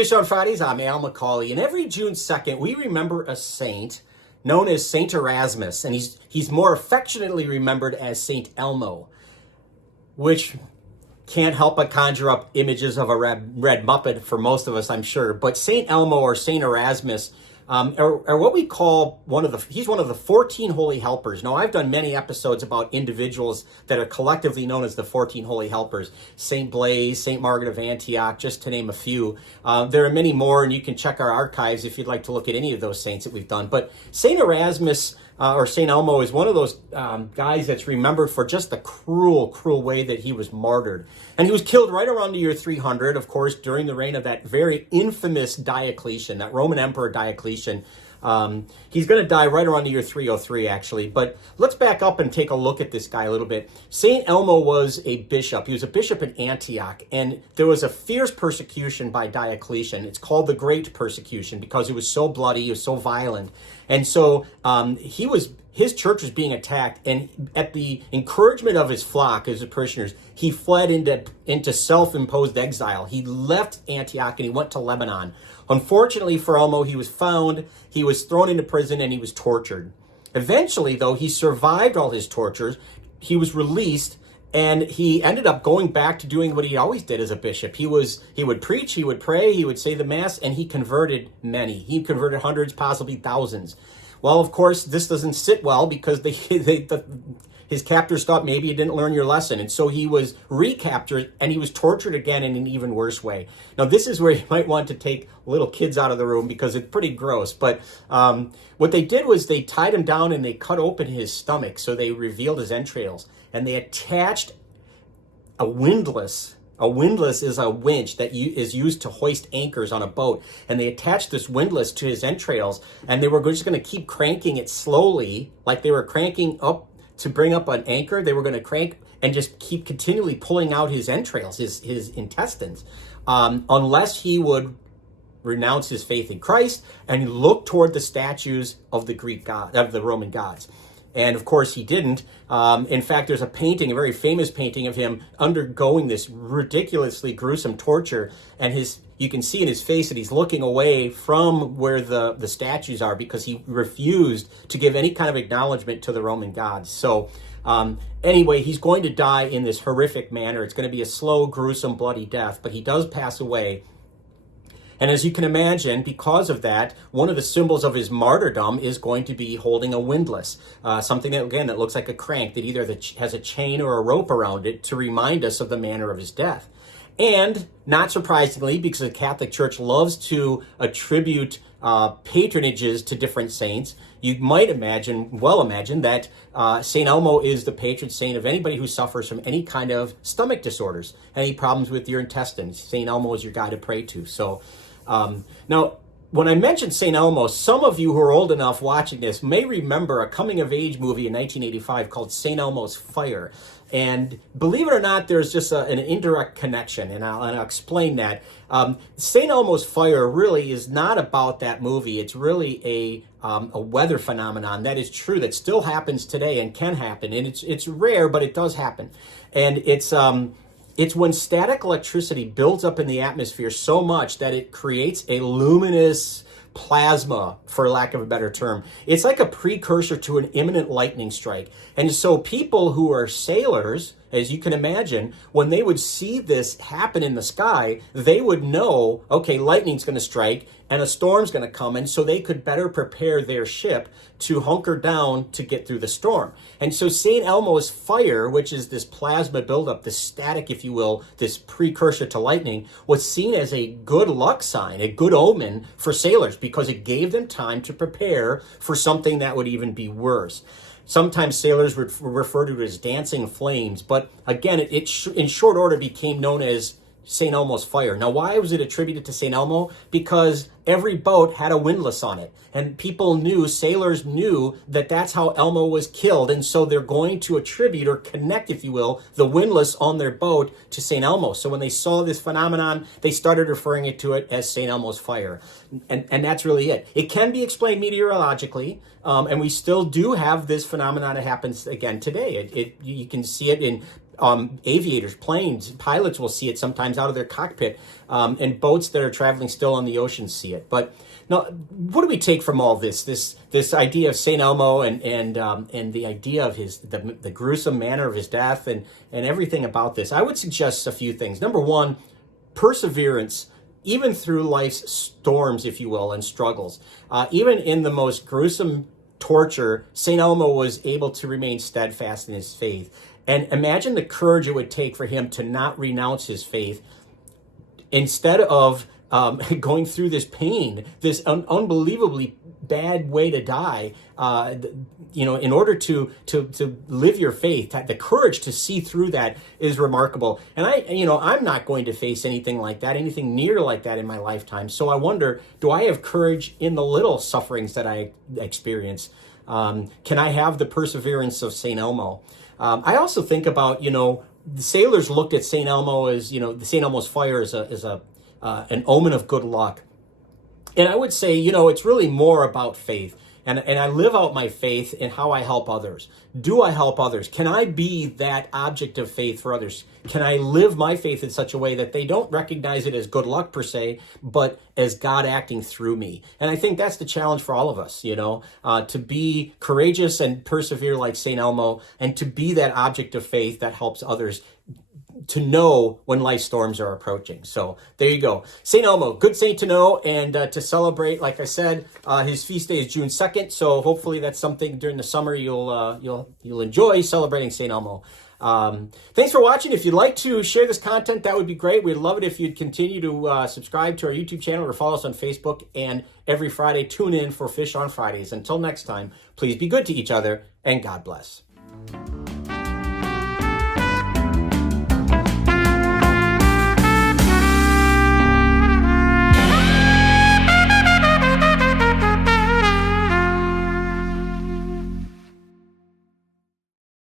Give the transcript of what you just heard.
Fish on Fridays. I'm Al McCauley, and every June 2nd, we remember a saint known as Saint Erasmus, and he's more affectionately remembered as Saint Elmo, which can't help but conjure up images of a red Muppet for most of us, I'm sure. But Saint Elmo or Saint Erasmus are what we call he's one of the 14 holy helpers. Now, I've done many episodes about individuals that are collectively known as the 14 holy helpers. Saint Blaise, Saint Margaret of Antioch, just to name a few. There are many more, and you can check our archives if you'd like to look at any of those saints that we've done. But Saint Erasmus or Saint Elmo is one of those guys that's remembered for just the cruel way that he was martyred. And he was killed right around the year 300, of course, during the reign of that very infamous Diocletian, that Roman Emperor Diocletian. He's going to die right around the year 303, actually. But let's back up and take a look at this guy a little bit. Saint Elmo was a bishop. He was a bishop in Antioch, and there was a fierce persecution by Diocletian. It's called the Great Persecution because it was so bloody, it was so violent. And so his church was being attacked, and at the encouragement of his flock, his parishioners, he fled into self-imposed exile. He left Antioch and he went to Lebanon. Unfortunately for Elmo, he was found, he was thrown into prison, and he was tortured. Eventually, though, he survived all his tortures. He was released, and he ended up going back to doing what he always did as a bishop. He would preach, he would pray, he would say the Mass, and he converted many. He converted hundreds, possibly thousands. Well, of course, this doesn't sit well because his captors thought maybe you didn't learn your lesson. And so he was recaptured and he was tortured again in an even worse way. Now, this is where you might want to take little kids out of the room because it's pretty gross. But what they did was they tied him down and they cut open his stomach. So they revealed his entrails, and they attached a windlass. A windlass is a winch that is used to hoist anchors on a boat. And they attached this windlass to his entrails, and they were just going to keep cranking it slowly, like they were cranking up to bring up an anchor. They were going to crank and just keep continually pulling out his entrails, his intestines, unless he would renounce his faith in Christ and look toward the statues of the Greek god, of the Roman gods. And of course he didn't. In fact, there's a painting, a very famous painting of him undergoing this ridiculously gruesome torture. And you can see in his face that he's looking away from where the statues are because he refused to give any kind of acknowledgement to the Roman gods. So anyway, he's going to die in this horrific manner. It's going to be a slow, gruesome, bloody death, but he does pass away. And as you can imagine, because of that, one of the symbols of his martyrdom is going to be holding a windlass, something that, again, that looks like a crank that either has a chain or a rope around it to remind us of the manner of his death. And not surprisingly, because the Catholic Church loves to attribute patronages to different saints, you might imagine that St. Elmo is the patron saint of anybody who suffers from any kind of stomach disorders, any problems with your intestines. St. Elmo is your guy to pray to. So now, when I mentioned St. Elmo, some of you who are old enough watching this may remember a coming-of-age movie in 1985 called St. Elmo's Fire. And believe it or not, there's just an indirect connection, and I'll explain that. St. Elmo's Fire really is not about that movie. It's really a weather phenomenon that is true, that still happens today and can happen. And it's rare, but it does happen. And it's when static electricity builds up in the atmosphere so much that it creates a luminous plasma, for lack of a better term. It's like a precursor to an imminent lightning strike. And so people who are sailors, as you can imagine, when they would see this happen in the sky, they would know, okay, lightning's going to strike and a storm's going to come, and so they could better prepare their ship to hunker down to get through the storm. And so St. Elmo's Fire, which is this plasma buildup, this static, if you will, this precursor to lightning, was seen as a good luck sign, a good omen for sailors, because it gave them time to prepare for something that would even be worse. Sometimes sailors would refer to it as dancing flames, but again, it in short order became known as St. Elmo's Fire. Now, why was it attributed to St. Elmo? Because every boat had a windlass on it, and sailors knew that that's how Elmo was killed, and so they're going to attribute or connect, if you will, the windlass on their boat to St. Elmo. So when they saw this phenomenon, they started referring to it as St. Elmo's Fire, and that's really it. It can be explained meteorologically, and we still do have this phenomenon that happens again today. You can see it in aviators, planes, pilots will see it sometimes out of their cockpit, and boats that are traveling still on the ocean see it. But now, what do we take from all this? This idea of Saint Elmo and the idea of the gruesome manner of his death and everything about this. I would suggest a few things. Number one, perseverance, even through life's storms, if you will, and struggles. Even in the most gruesome torture, Saint Elmo was able to remain steadfast in his faith. And imagine the courage it would take for him to not renounce his faith instead of going through this pain, this unbelievably bad way to die, in order to live your faith. The courage to see through that is remarkable. And I'm not going to face anything like that, anything near like that in my lifetime. So I wonder, do I have courage in the little sufferings that I experience? Can I have the perseverance of St. Elmo? I also think about, the sailors looked at St. Elmo as, the St. Elmo's fire as an omen of good luck. And I would say, it's really more about faith. And I live out my faith in how I help others. Do I help others? Can I be that object of faith for others? Can I live my faith in such a way that they don't recognize it as good luck per se, but as God acting through me? And I think that's the challenge for all of us, to be courageous and persevere like St. Elmo, and to be that object of faith that helps others to know when life storms are approaching. So there you go. St. Elmo, good saint to know and to celebrate. Like I said, his feast day is June 2nd. So hopefully that's something during the summer you'll enjoy celebrating St. Elmo. Thanks for watching. If you'd like to share this content, that would be great. We'd love it if you'd continue to subscribe to our YouTube channel or follow us on Facebook. And every Friday, tune in for Fish on Fridays. Until next time, please be good to each other and God bless.